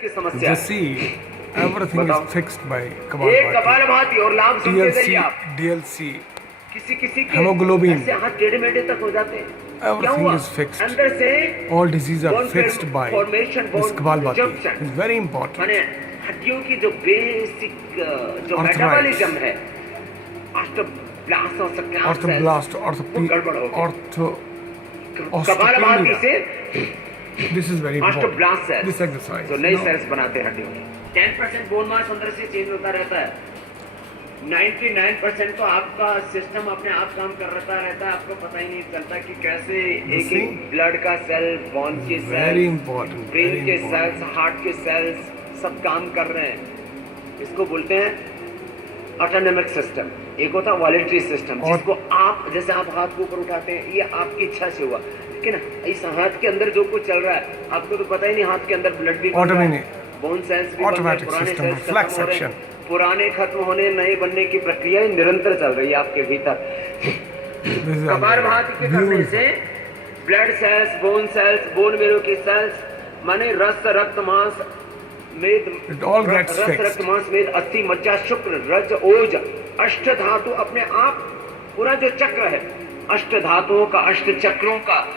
की समस्या Just see, everything बताओ। is fixed by एक Kapalbhati. कपालभाति और लाभ सुनते TLC, जाइए आप। DLC, किसी किसी के hemoglobin, ऐसे हाथ टेढ़े मेढ़े तक हो जाते हैं। क्या everything हुआ? is fixed. अंदर से All diseases are bone fixed by formation, this bone Kapalbhati. junction. It's very important. माने हड्डियों की जो बेसिक जो Arthritis. मेटाबॉलिज्म है, ऑस्टोब्लास्ट और सक्रांत Orthoblast, वो गड़बड़ हो गया। कपालभाति osteopenia. से This is very important. Osteoblast cells This exercise. जो नई No. सेल्स बनाते हैं हड्डियों की। 10% बोन मास अंदर से चेंज होता रहता है। 99% तो आपका सिस्टम अपने आप काम कर रहता है, आपको पता ही नहीं चलता कि कैसे एक see? एक ब्लड का सेल, बोन के Very cells, important. Brain Very के important. सेल्स, हार्ट के सेल्स सब काम कर रहे हैं। इसको बोलते हैं ऑटोनॉमिक सिस्टम। एक होता है वॉलेंटरी सिस्टम, और- जिसको आप जैसे आप हाथ को ऊपर उठाते हैं, ये आपकी इच्छा से हुआ, लेकिन इस हाथ के अंदर जो कुछ चल रहा है आपको तो पता ही नहीं। हाथ के अंदर ब्लड भी बन रहा है, Automatic. बोन सेल्स भी बन रहे हैं, Automatic पुराने system, सेल्स reflex खत्म हो रहे हैं, action. पुराने खत्म होने नए बनने की प्रक्रिया निरंतर चल रही है आपके भीतर। This is कपालभाति के करने beautiful. से blood cells, bone cells, bone marrow की सेल्स, माने रक्त मांस मेद, It all gets रक्त fixed. रक्त मांस मेद, अस्थि मज्जा शुक्र रज ओज अष्ट धातु अपने आप पूरा जो चक्र है, अष्ट धातुओं का, अष्ट चक्रों का,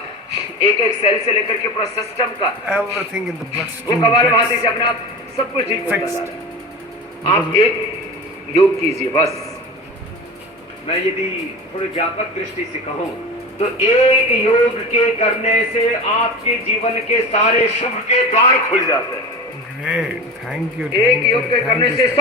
एक एक सेल से लेकर के पूरा सिस्टम का, Everything in the वो bloodstream कपालभाति gets से अपने आप सब कुछ ठीक होता fixed. जा रहा है। आप एक योग कीजिए बस। मैं यदि थोड़ी व्यापक दृष्टि से कहूं तो एक योग के करने से आपके जीवन के सारे शुभ के द्वार खुल जाते हैं। Great. Thank you. एक Thank योग you. के Thank करने you, से sir.